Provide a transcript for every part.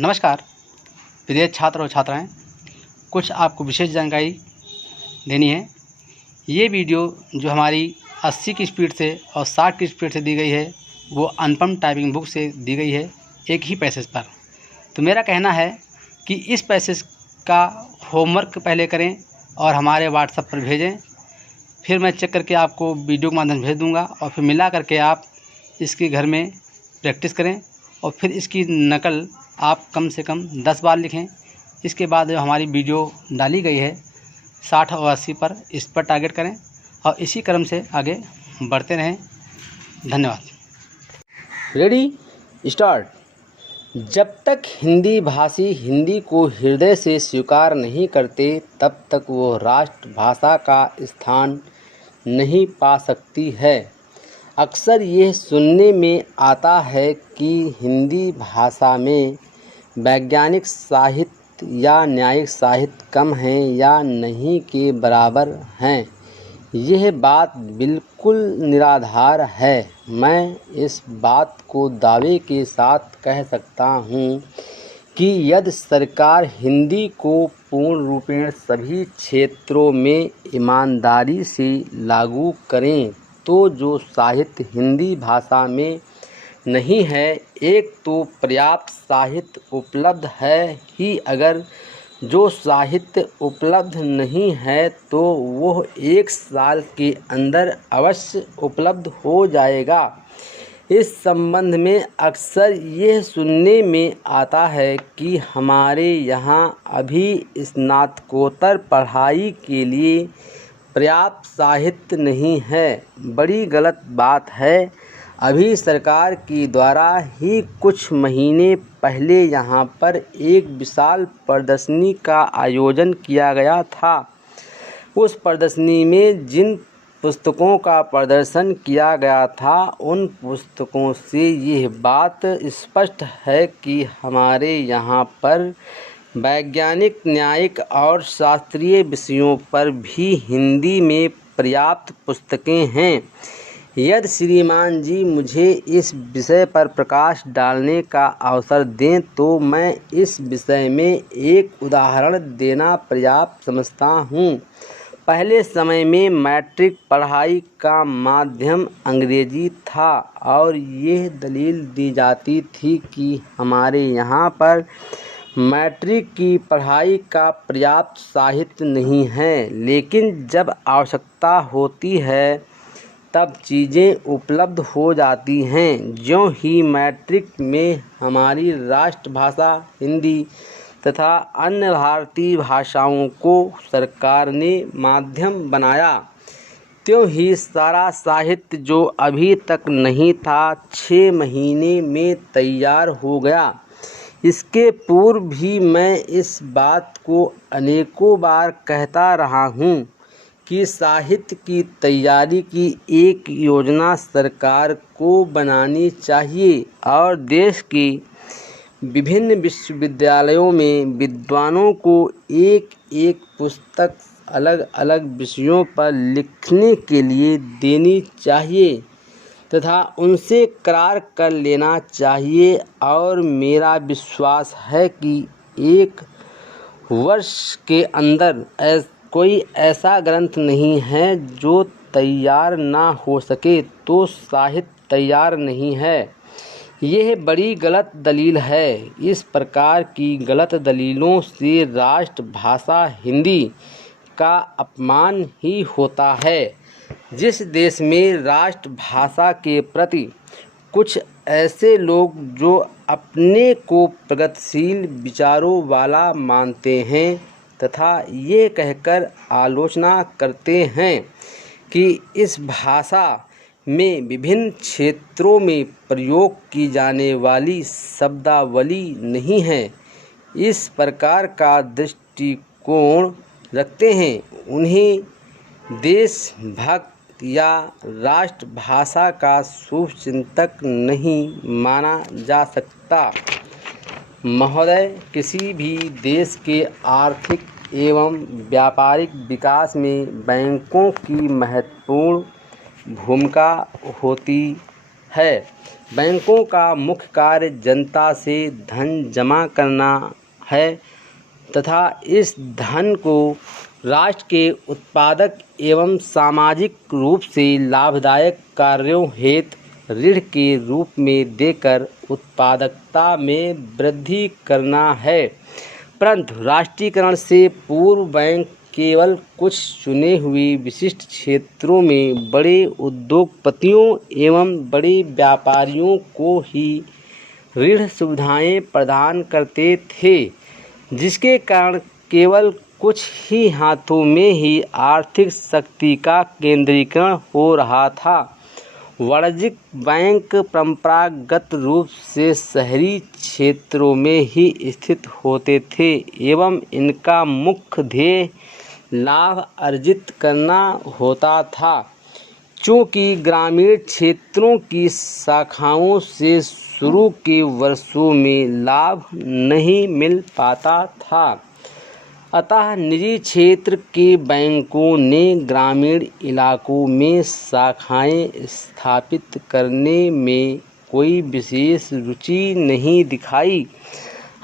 नमस्कार प्रिय छात्र और छात्राएं, कुछ आपको विशेष जानकारी देनी है। ये वीडियो जो हमारी 80 की स्पीड से और 60 की स्पीड से दी गई है वो अनुपम टाइपिंग बुक से दी गई है, एक ही पैसेज पर। तो मेरा कहना है कि इस पैसेज का होमवर्क पहले करें और हमारे व्हाट्सएप पर भेजें, फिर मैं चेक करके आपको वीडियो के माध्यम से भेज दूँगा और फिर मिला करके आप इसके घर में प्रैक्टिस करें और फिर इसकी नकल आप कम से कम 10 बार लिखें। इसके बाद जो हमारी वीडियो डाली गई है 60 और 80 पर, इस पर टारगेट करें और इसी क्रम से आगे बढ़ते रहें। धन्यवाद। Ready start. जब तक हिंदी भाषी हिंदी को हृदय से स्वीकार नहीं करते तब तक वो राष्ट्रभाषा का स्थान नहीं पा सकती है। अक्सर ये सुनने में आता है कि हिंदी भाषा में वैज्ञानिक साहित्य या न्यायिक साहित्य कम हैं या नहीं के बराबर हैं। यह बात बिल्कुल निराधार है। मैं इस बात को दावे के साथ कह सकता हूँ कि यदि सरकार हिंदी को पूर्ण रूपेण सभी क्षेत्रों में ईमानदारी से लागू करें तो जो साहित्य हिंदी भाषा में नहीं है, एक तो पर्याप्त साहित्य उपलब्ध है ही, अगर जो साहित्य उपलब्ध नहीं है तो वह 1 साल के अंदर अवश्य उपलब्ध हो जाएगा। इस संबंध में अक्सर यह सुनने में आता है कि हमारे यहाँ अभी स्नातकोत्तर पढ़ाई के लिए पर्याप्त साहित्य नहीं है। बड़ी गलत बात है। अभी सरकार के द्वारा ही कुछ महीने पहले यहाँ पर एक विशाल प्रदर्शनी का आयोजन किया गया था। उस प्रदर्शनी में जिन पुस्तकों का प्रदर्शन किया गया था उन पुस्तकों से यह बात स्पष्ट है कि हमारे यहाँ पर वैज्ञानिक, न्यायिक और शास्त्रीय विषयों पर भी हिंदी में पर्याप्त पुस्तकें हैं। यदि श्रीमान जी मुझे इस विषय पर प्रकाश डालने का अवसर दें तो मैं इस विषय में एक उदाहरण देना पर्याप्त समझता हूँ। पहले समय में मैट्रिक पढ़ाई का माध्यम अंग्रेजी था और यह दलील दी जाती थी कि हमारे यहाँ पर मैट्रिक की पढ़ाई का पर्याप्त साहित्य नहीं है, लेकिन जब आवश्यकता होती है तब चीज़ें उपलब्ध हो जाती हैं। ज्यों ही मैट्रिक में हमारी राष्ट्रभाषा हिंदी तथा अन्य भारतीय भाषाओं को सरकार ने माध्यम बनाया, त्यों ही सारा साहित्य जो अभी तक नहीं था 6 महीने में तैयार हो गया। इसके पूर्व भी मैं इस बात को अनेकों बार कहता रहा हूँ कि साहित्य की तैयारी की एक योजना सरकार को बनानी चाहिए और देश के विभिन्न विश्वविद्यालयों में विद्वानों को एक एक पुस्तक अलग अलग विषयों पर लिखने के लिए देनी चाहिए तथा उनसे करार कर लेना चाहिए। और मेरा विश्वास है कि 1 वर्ष के अंदर कोई ऐसा ग्रंथ नहीं है जो तैयार ना हो सके तो साहित्य तैयार नहीं है। यह बड़ी गलत दलील है। इस प्रकार की गलत दलीलों से राष्ट्रभाषा हिंदी का अपमान ही होता है। जिस देश में राष्ट्रभाषा के प्रति कुछ ऐसे लोग जो अपने को प्रगतिशील विचारों वाला मानते हैं तथा ये कहकर आलोचना करते हैं कि इस भाषा में विभिन्न क्षेत्रों में प्रयोग की जाने वाली शब्दावली नहीं है, इस प्रकार का दृष्टिकोण रखते हैं, उन्हें देशभक्त या राष्ट्रभाषा का शुभचिंतक नहीं माना जा सकता। महोदय, किसी भी देश के आर्थिक एवं व्यापारिक विकास में बैंकों की महत्वपूर्ण भूमिका होती है। बैंकों का मुख्य कार्य जनता से धन जमा करना है तथा इस धन को राष्ट्र के उत्पादक एवं सामाजिक रूप से लाभदायक कार्यों हेतु ऋण के रूप में देकर उत्पादकता में वृद्धि करना है। परंतु राष्ट्रीयकरण से पूर्व बैंक केवल कुछ चुने हुए विशिष्ट क्षेत्रों में बड़े उद्योगपतियों एवं बड़े व्यापारियों को ही ऋण सुविधाएं प्रदान करते थे, जिसके कारण केवल कुछ ही हाथों में ही आर्थिक शक्ति का केंद्रीकरण हो रहा था। वाणिज्यिक बैंक परंपरागत रूप से शहरी क्षेत्रों में ही स्थित होते थे एवं इनका मुख्य ध्येय लाभ अर्जित करना होता था। चूँकि ग्रामीण क्षेत्रों की शाखाओं से शुरू के वर्षों में लाभ नहीं मिल पाता था, अतः निजी क्षेत्र के बैंकों ने ग्रामीण इलाकों में शाखाएं स्थापित करने में कोई विशेष रुचि नहीं दिखाई।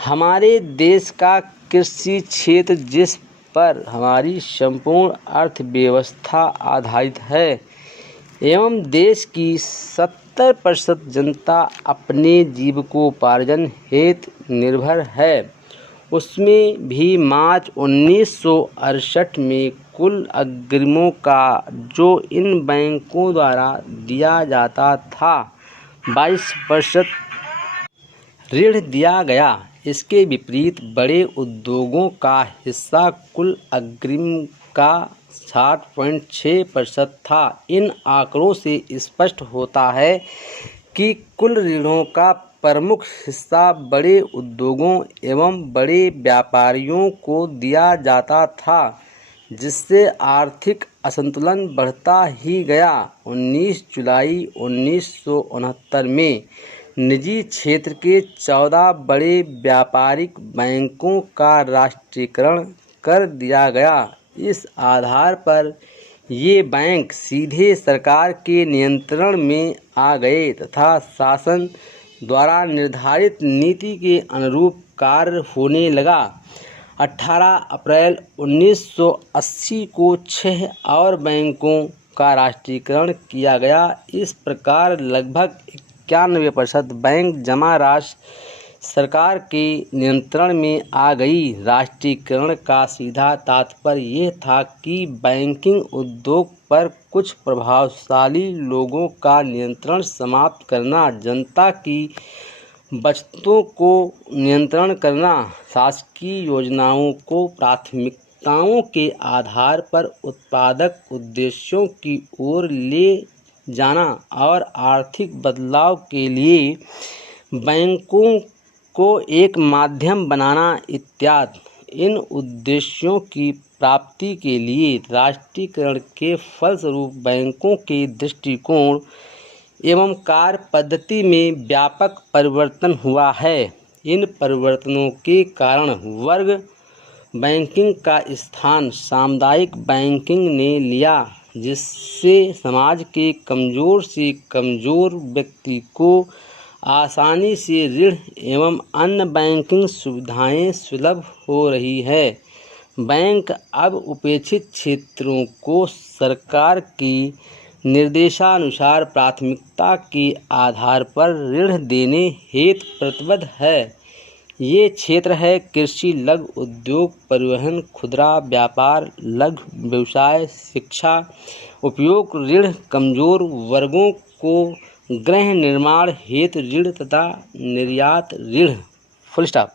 हमारे देश का कृषि क्षेत्र, जिस पर हमारी संपूर्ण अर्थव्यवस्था आधारित है एवं देश की 70% जनता अपने जीविकोपार्जन हेतु निर्भर है, उसमें भी मार्च 1968 में कुल अग्रिमों का जो इन बैंकों द्वारा दिया जाता था 22% ऋण दिया गया। इसके विपरीत बड़े उद्योगों का हिस्सा कुल अग्रिम का 60.6% था। इन आंकड़ों से स्पष्ट होता है कि कुल ऋणों का प्रमुख हिस्सा बड़े उद्योगों एवं बड़े व्यापारियों को दिया जाता था, जिससे आर्थिक असंतुलन बढ़ता ही गया। 19 जुलाई 1969 में निजी क्षेत्र के 14 बड़े व्यापारिक बैंकों का राष्ट्रीयकरण कर दिया गया। इस आधार पर ये बैंक सीधे सरकार के नियंत्रण में आ गए तथा शासन द्वारा निर्धारित नीति के अनुरूप कार्य होने लगा। 18 अप्रैल 1980 को 6 और बैंकों का राष्ट्रीयकरण किया गया। इस प्रकार लगभग 91% बैंक जमा राशि सरकार के नियंत्रण में आ गई। राष्ट्रीयकरण का सीधा तात्पर्य ये था कि बैंकिंग उद्योग पर कुछ प्रभावशाली लोगों का नियंत्रण समाप्त करना, जनता की बचतों को नियंत्रण करना, शासकीय योजनाओं को प्राथमिकताओं के आधार पर उत्पादक उद्देश्यों की ओर ले जाना और आर्थिक बदलाव के लिए बैंकों को एक माध्यम बनाना इत्यादि। इन उद्देश्यों की प्राप्ति के लिए राष्ट्रीयकरण के फलस्वरूप बैंकों के दृष्टिकोण एवं कार्य पद्धति में व्यापक परिवर्तन हुआ है। इन परिवर्तनों के कारण वर्ग बैंकिंग का स्थान सामुदायिक बैंकिंग ने लिया, जिससे समाज के कमज़ोर से कमज़ोर व्यक्ति को आसानी से ऋण एवं अन्य बैंकिंग सुविधाएं सुलभ हो रही है। बैंक अब उपेक्षित क्षेत्रों को सरकार की निर्देशानुसार प्राथमिकता के आधार पर ऋण देने हेतु प्रतिबद्ध है। ये क्षेत्र है कृषि, लघु उद्योग, परिवहन, खुदरा व्यापार, लघु व्यवसाय, शिक्षा, उपयोग ऋण, कमज़ोर वर्गों को गृह निर्माण हेतु ऋण तथा निर्यात ऋण। Full stop.